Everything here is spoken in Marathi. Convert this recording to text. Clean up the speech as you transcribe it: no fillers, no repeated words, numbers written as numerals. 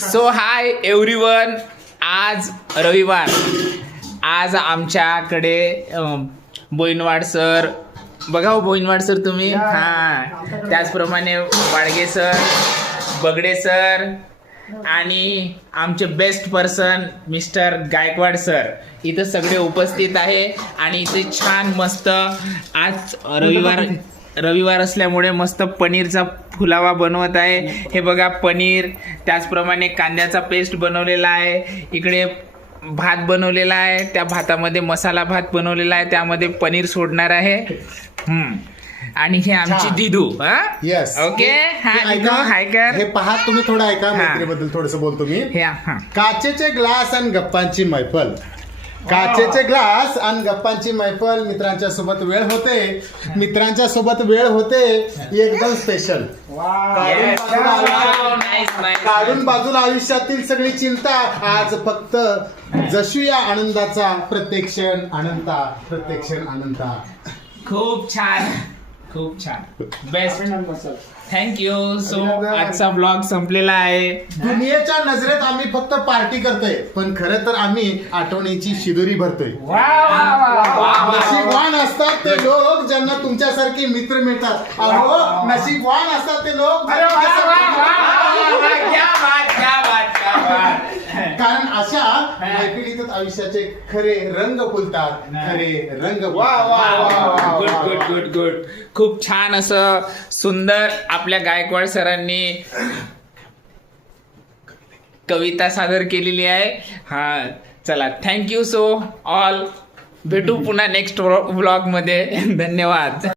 सो हाय एव्हरीवन, आज रविवार. आज आमच्याकडे बोईनवाड सर, बघा बोईनवाड सर तुम्ही, हां त्याचप्रमाणे वाडगे सर, बगडे सर आणि आमचे best person mister Gaikwad sir इथं सगळे उपस्थित आहे. आणि इथे छान मस्त आज रविवार असल्यामुळे मस्त पनीरचा फुलावा बनवत आहे. हे बघा पनीर, त्याचप्रमाणे कांद्याचा पेस्ट बनवलेला आहे. इकडे भात बनवलेला आहे, त्या भातामध्ये मसाला भात बनवलेला आहे, त्यामध्ये पनीर सोडणार आहे. आणि हे आमची दिदू. येस ओके, हाय कर. हे पहा तुम्ही थोडं ऐका, मैत्रीबद्दल थोडस बोलतो मी. काचेचे ग्लास आणि गप्पांची मैफल, काचेचे ग्लास आणि गप्पांची मैफल. मित्रांच्या सोबत वेळ होते, मित्रांच्या सोबत वेळ होते एकदम स्पेशल. काढून बाजूला आयुष्यातील सगळी चिंता, आज फक्त जशूया आनंदाचा प्रत्येक क्षण अनंता, प्रत्येक क्षण अनंता. खूप छान, खूप छान, बेस्ट. थँक्यू. सो आजचा ब्लॉग संपलेला आहे. दुनियेच्या नजरेत आम्ही फक्त पार्टी करतोय, पण खरं तर आम्ही आठवणीची शिदोरी भरतोय. नशीबवान असतात ते लोक ज्यांना तुमच्यासारखे मित्र मिळतात. अहो नशीबवान असतात ते लोक, कारण अशा मैफिलीतच आयुष्याचे खरे रंग फुलतात, खरे रंग. Good good good good. खूप छान असं सुंदर आपल्या गायकवाड सरांनी कविता सादर केलेली आहे. हा चला, थँक्यू सो ऑल. भेटू पुन्हा नेक्स्ट व्लॉग मध्ये. धन्यवाद.